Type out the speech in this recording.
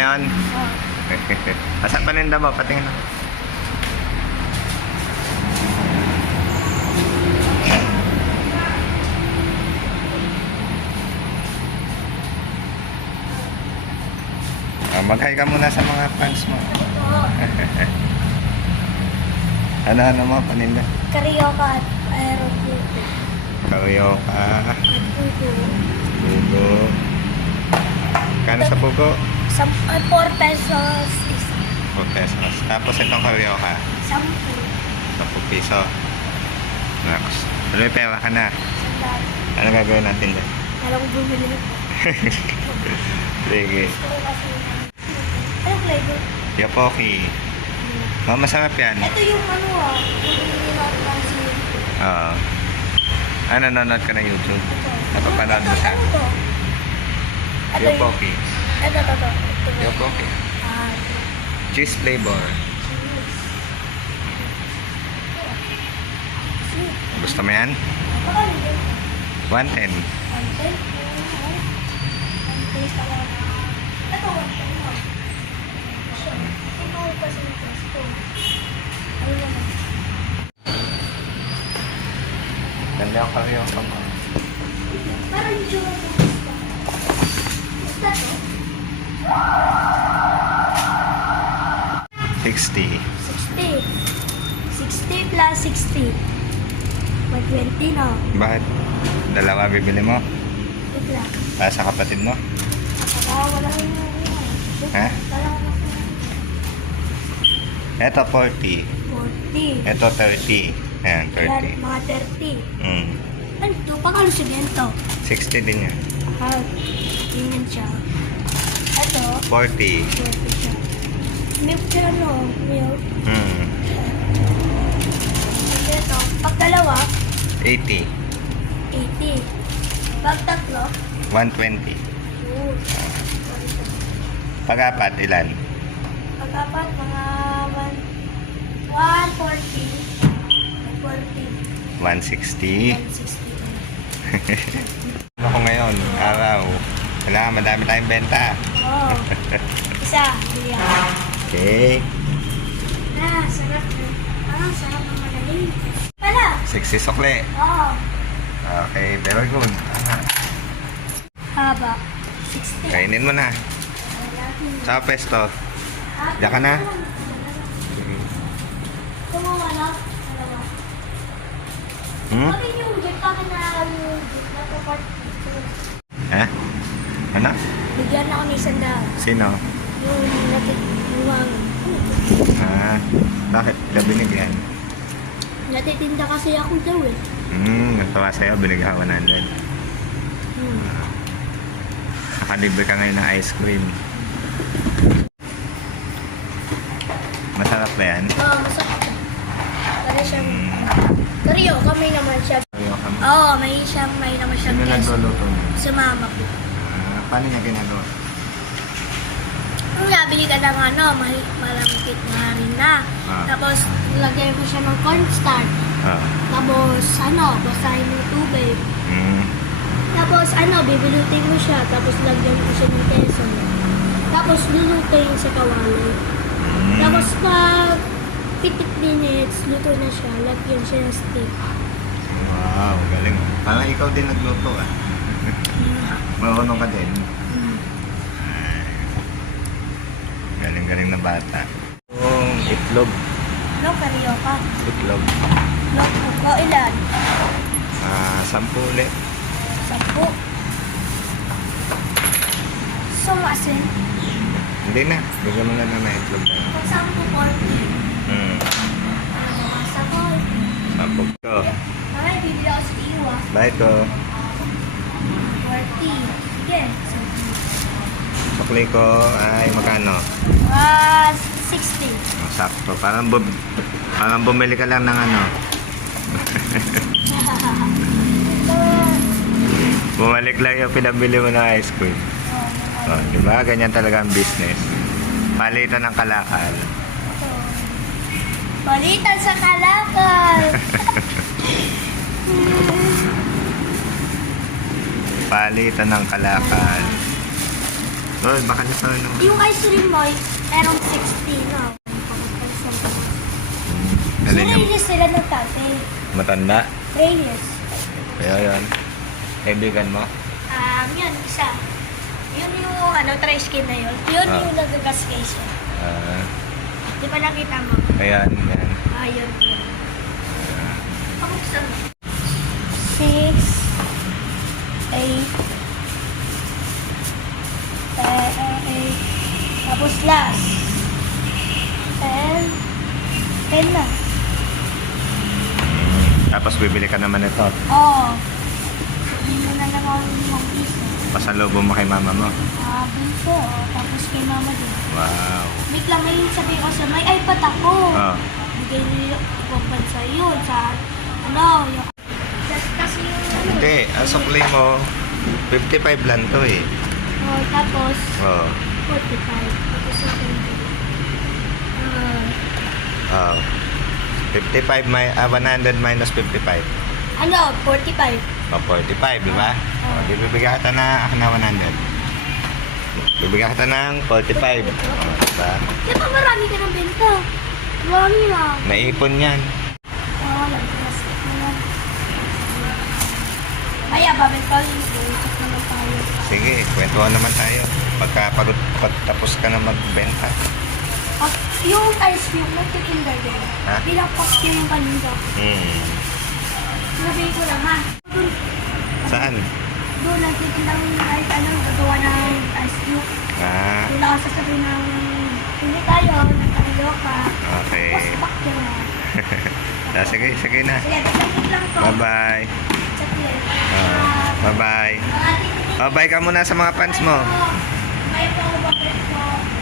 ngayon? Oh. Asa paninda mo? Patingin ako. Mag-hi ka muna sa mga fans mo. Ano mo, paninda? Karyoka at aeroputo. Karyoka. At puto. Pugo. Kano sa pugo? 4 pesos is 4 pesos. Tapos itong karyoka. 10. 10 piso. Next. Tuloy pera ka na. Sandal. Ano gagawin natin dyan? Alam ko bumili. Sige. Ano flavor? Yopoki. Oh, masarap yan. Ito yung ano yung napansin. Oo. Nanonood ka na YouTube? Ito. Napapanood mo siya? Ano to? Ito yung... Yopoki. Ito. Yopoki. Ah, Cheese flavor. Gusto mo yan? 110. Ganda ang karyoka mo. Parang yung basta to? 60. 60. 60 plus 60. 120 no? Bakit? Dalawa bibili mo? Ito lang. Para sa kapatid mo? Saka wala yung Ha? wala na Ito 40. 40. Ito 30. Ayan, Yan, 30. mga 30. Mm. Ano to? Pangalo si Bento. 60 din yan. Ah, ganyan siya. Ito, 40. 40 siya. Milk siya no? Milk. Mm. Ito, pag dalawa, 80. 80. Pag tatlo, 120. yun. Pag-apat, ilan? Pag apat, mga 140. 140. 160. 160. Ano ko ngayon? Araw. Kailangan madami tayong benta. Oh. Isa, bilihan. Okay. Sarap na. Sarap ng madaling. Pala. 60 sukle. Oo. Okay, very good. Haba. 60. Kainin mo na. Sa pesto. Diyan ka na. Ito mo, ano? Dalawa. Hmm? Bakit yung jet pakin na yung jet na to part? Ha? Ano? Bigyan ako ni Sanda. Sino? Yung natitiwang. Bakit ka binigyan? Natitinda kasi ako daw eh. Natawa sa'yo, binigyan ka 100. Nakalibre ka ngayon ng ice cream. Masarap ba yan? Oo, masakit. Para siyang... Karyo, kami naman siya. Karyoka mo? Oo, may naman siyang Sino guest. nagluluto mo? Sa mama ko. Paano niya ginagawa? Kung nabili ka ng ano, malangkit na rin na. Tapos, lagyan ko siya ng cornstarch. Tapos, basahin mo yung tubig. Tapos, bibilutin mo siya. Tapos, lagyan mo siya ng keso. Tapos, lulutuin sa kawali. Tapos, pag 50 minutes, luto na siya. Lagyan siya ng stick. Wow, galing. Parang ikaw din nagluto ah. Marunong ka din. Galing-galing na bata. Yung itlog. No, karyoka. Itlog. No, puko, ilan? 10 ulit. 10. So, asin. Hindi na. Bigyan mo na na may itlog na. Pag 10, 40. Sabon. 10 ko. Ay, bibili ako sa iwa. Bye ko. 40. Sige. Sukli ko ay magkano? 60. Sakto. Parang bumili ka lang ng ano. Bumalik lang yung pinabili mo ng ice cream. Diba? Ganyan talaga ang business. Palitan ng kalakal. Palitan sa kalakal. Palitan ng kalakal. Oh, baka na sa ano. Yung ice cream mo, merong 60 na. Alin yung Reyes sila ng tate. matanda? Reyes. Kaya yan. Kaibigan mo? Yun, isa. Yun yung tricycle na yun. Yun Ah. yung nagagas siya. Di ba nakita mo? Ayan, yan. Yun. Pabuksan mo. 6, 8, 8, tapos last. 10 na. Tapos bibili ka naman ito. Oo. Hindi mo na lang ako yung piso. Pasalubong mo kay mama mo. Bunso. Tapos kay mama din. Wow. Wait lang, may sabi ko sa may iPad ako. Oh. Bigay niyo yung bansa yun sa yung kasi yung Hindi, ang supply mo, 55 lang to eh. tapos Oh. 45. Tapos yung 20. Oh. 55 100 minus 55. 45. O, 45, di ba? O, di bibigyan kita na 100. Bibigyan kita ng 45. O, di ba? Di ba marami ka ng benta? Marami lang. Naipon yan. Lagpas ko na. Kaya, babel pa rin. Check naman tayo. Sige, kwentuhan naman tayo. Pagtapos ka na magbenta. Yung ice cream, nagtitinda din. Ha? Bilang pops yung paninda. Sabihin ko lang ha. Saan? Doon, nagtitinda yung kahit gagawa ng ice cream. Doon ako sasabihin ng hindi tayo, nagkakaloka. Okay. Tapos back na. Sige na. Sige, tatagit lang to. Bye-bye. Saglit. Bye-bye. Bye-bye ka muna sa mga fans mo. May po ako bakit po.